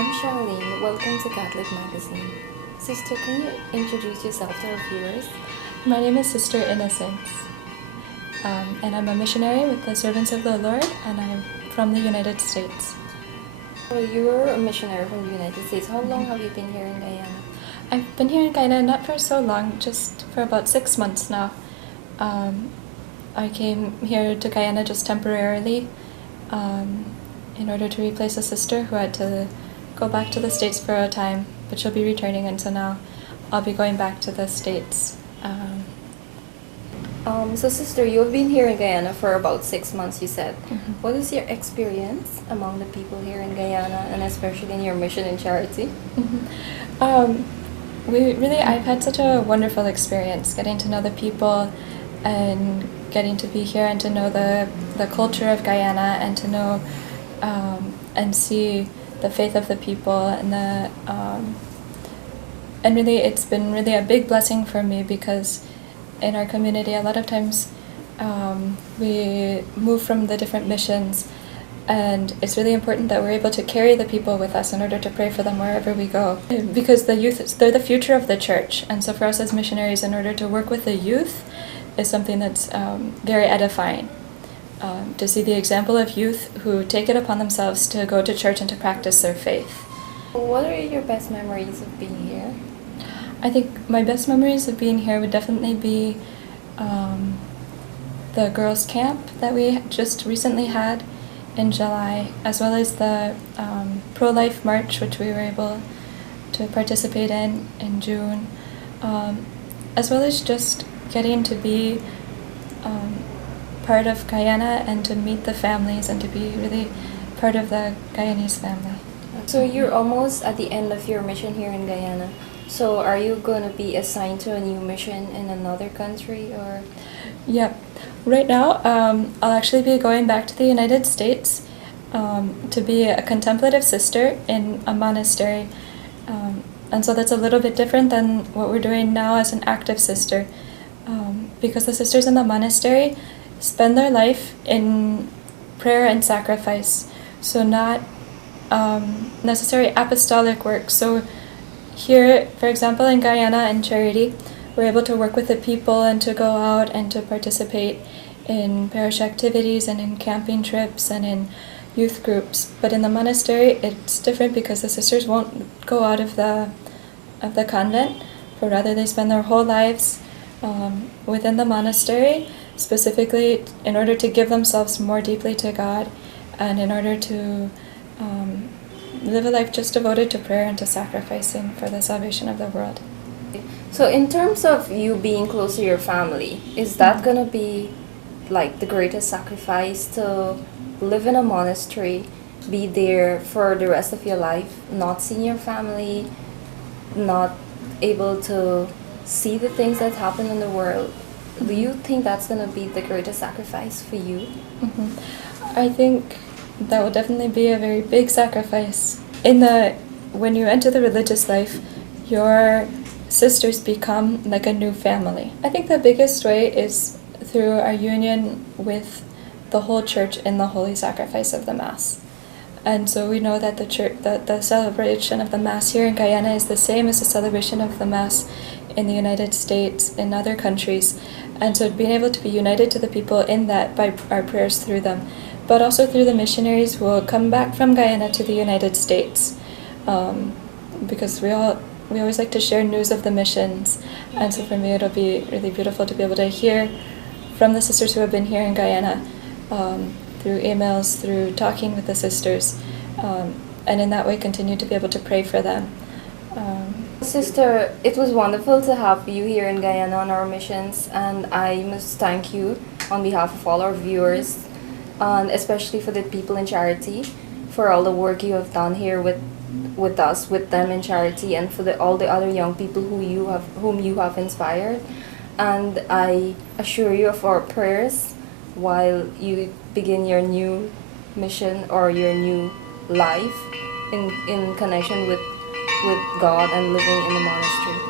I'm Charlene. Welcome to Catholic Magazine. Sister, can you introduce yourself to our viewers? My name is Sister Innocence, and I'm a missionary with the Servants of the Lord, and I'm from the United States. So you're a missionary from the United States. How long have you been here in Guyana? I've been here in Guyana not for so long, just for about 6 months now. I came here to Guyana just temporarily in order to replace a sister who had to go back to the States for a time, but she'll be returning, and so now I'll be going back to the States. So sister, you've been here in Guyana for about 6 months, you said. Mm-hmm. What is your experience among the people here in Guyana, and especially in your mission and charity? Mm-hmm. I've had such a wonderful experience getting to know the people and getting to be here and to know the culture of Guyana and to know and see the faith of the people and really it's been really a big blessing for me because in our community a lot of times we move from the different missions, and it's really important that we're able to carry the people with us in order to pray for them wherever we go. Because the youth, they're the future of the church. And so for us as missionaries, in order to work with the youth is something that's very edifying. To see the example of youth who take it upon themselves to go to church and to practice their faith. What are your best memories of being here? I think my best memories of being here would definitely be the girls' camp that we just recently had in July, as well as the pro-life march, which we were able to participate in June, as well as just getting to be part of Guyana and to meet the families and to be really part of the Guyanese family. So you're almost at the end of your mission here in Guyana. So are you going to be assigned to a new mission in another country or? Yeah. Right now, I'll actually be going back to the United States to be a contemplative sister in a monastery. And so that's a little bit different than what we're doing now as an active sister. Because the sisters in the monastery spend their life in prayer and sacrifice. So not necessary apostolic work. So here, for example, in Guyana and Charity, we're able to work with the people and to go out and to participate in parish activities and in camping trips and in youth groups. But in the monastery, it's different because the sisters won't go out of the convent, but rather they spend their whole lives within the monastery, specifically in order to give themselves more deeply to God and in order to live a life just devoted to prayer and to sacrificing for the salvation of the world. So in terms of you being close to your family, is that going to be like the greatest sacrifice to live in a monastery, be there for the rest of your life, not seeing your family, not able to see the things that happen in the world? Do you think that's going to be the greatest sacrifice for you? Mm-hmm. I think that would definitely be a very big sacrifice. When you enter the religious life, your sisters become like a new family. I think the biggest way is through our union with the whole church in the holy sacrifice of the Mass. And so we know that the celebration of the Mass here in Guyana is the same as the celebration of the Mass in the United States, in other countries. And so being able to be united to the people in that by our prayers through them, but also through the missionaries who will come back from Guyana to the United States, because we always like to share news of the missions. And so for me it'll be really beautiful to be able to hear from the sisters who have been here in Guyana, through emails, through talking with the sisters, and in that way continue to be able to pray for them. Sister, it was wonderful to have you here in Guyana on our missions, and I must thank you on behalf of all our viewers, and especially for the people in Charity, for all the work you have done here with us, with them in Charity, and for all the other young people whom you have inspired. And I assure you of our prayers while you begin your new mission or your new life in connection with God and living in the monastery.